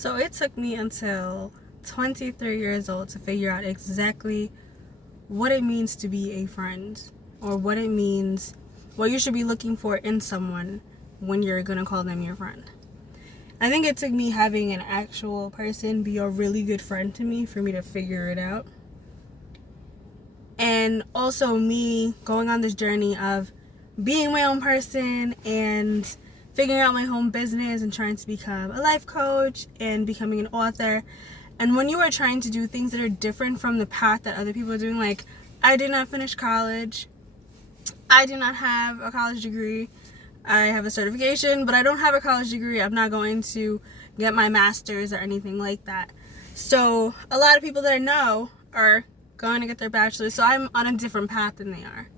So it took me until 23 years old to figure out exactly what it means to be a friend, or what it means, what you should be looking for in someone when you're going to call them your friend. I think it took me having an actual person be a really good friend to me for me to figure it out. And also me going on this journey of being my own person and figuring out my own business and trying to become a life coach and becoming an author. And when you are trying to do things that are different from the path that other people are doing, like I did not finish college, I do not have a college degree, I have a certification, but I don't have a college degree. I'm not going to get my master's or anything like that. So a lot of people that I know are going to get their bachelor's, so I'm on a different path than they are.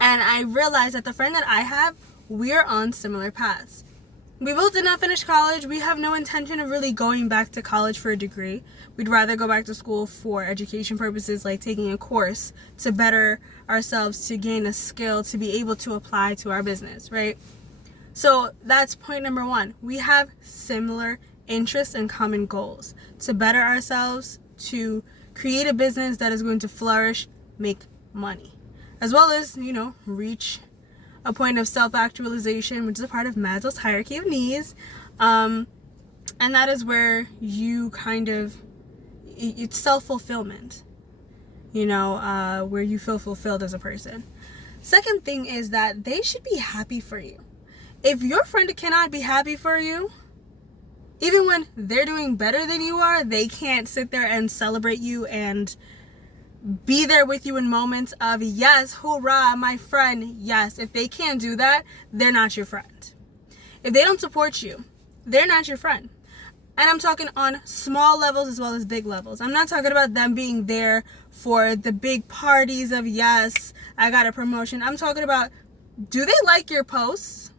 And I realized that the friend that I have, we're on similar paths. We both did not finish college. We have no intention of really going back to college for a degree. We'd rather go back to school for education purposes, like taking a course to better ourselves, to gain a skill, to be able to apply to our business, right? So that's point number one. We have similar interests and common goals to better ourselves, to create a business that is going to flourish, make money, as well as, reach a point of self-actualization, which is a part of Maslow's hierarchy of needs. And that is where you it's self-fulfillment, where you feel fulfilled as a person. Second thing is that they should be happy for you. If your friend cannot be happy for you, even when they're doing better than you are, they can't sit there and celebrate you and be there with you in moments of, yes, hoorah, my friend, yes. If they can't do that, they're not your friend. If they don't support you, they're not your friend. And I'm talking on small levels as well as big levels. I'm not talking about them being there for the big parties of, yes, I got a promotion. I'm talking about, do they like your posts?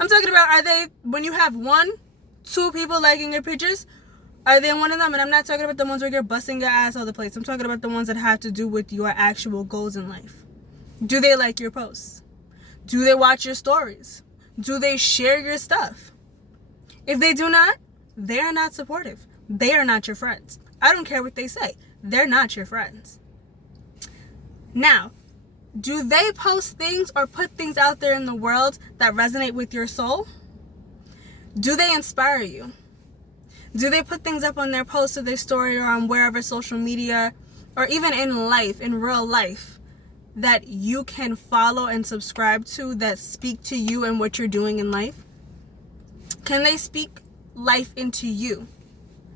I'm talking about, are they, when you have 1-2 people liking your pictures, are they one of them? And I'm not talking about the ones where you're busting your ass all the place. I'm talking about the ones that have to do with your actual goals in life. Do they like your posts? Do they watch your stories? Do they share your stuff? If they do not, they are not supportive. They are not your friends. I don't care what they say. They're not your friends. Now, do they post things or put things out there in the world that resonate with your soul? Do they inspire you? Do they put things up on their post or their story or on wherever social media, or even in life, in real life, that you can follow and subscribe to, that speak to you and what you're doing in life? Can they speak life into you?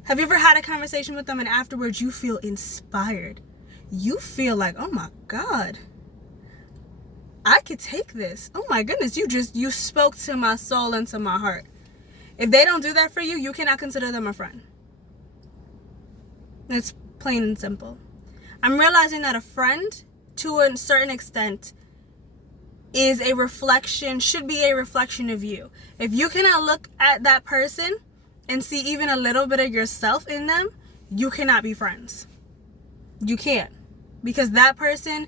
Have you ever had a conversation with them and afterwards you feel inspired? You feel like, oh my God, I could take this. Oh my goodness, you spoke to my soul and to my heart. If they don't do that for you, you cannot consider them a friend. It's plain and simple. I'm realizing that a friend, to a certain extent, is a reflection, should be a reflection of you. If you cannot look at that person and see even a little bit of yourself in them, you cannot be friends. You can't. Because that person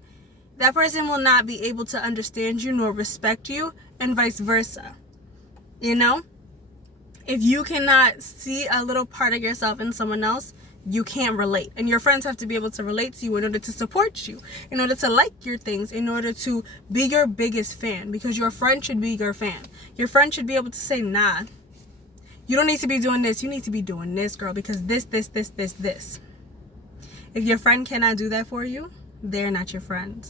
will not be able to understand you nor respect you, and vice versa. If you cannot see a little part of yourself in someone else, you can't relate. And your friends have to be able to relate to you in order to support you, in order to like your things, in order to be your biggest fan, because your friend should be your fan. Your friend should be able to say, nah, you don't need to be doing this. You need to be doing this, girl, because this. If your friend cannot do that for you, they're not your friend.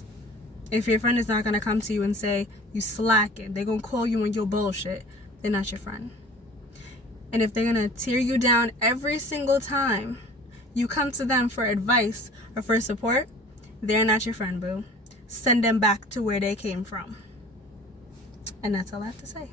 If your friend is not going to come to you and say, you slacking, they're going to call you on your bullshit, they're not your friend. And if they're going to tear you down every single time you come to them for advice or for support, they're not your friend, boo. Send them back to where they came from. And that's all I have to say.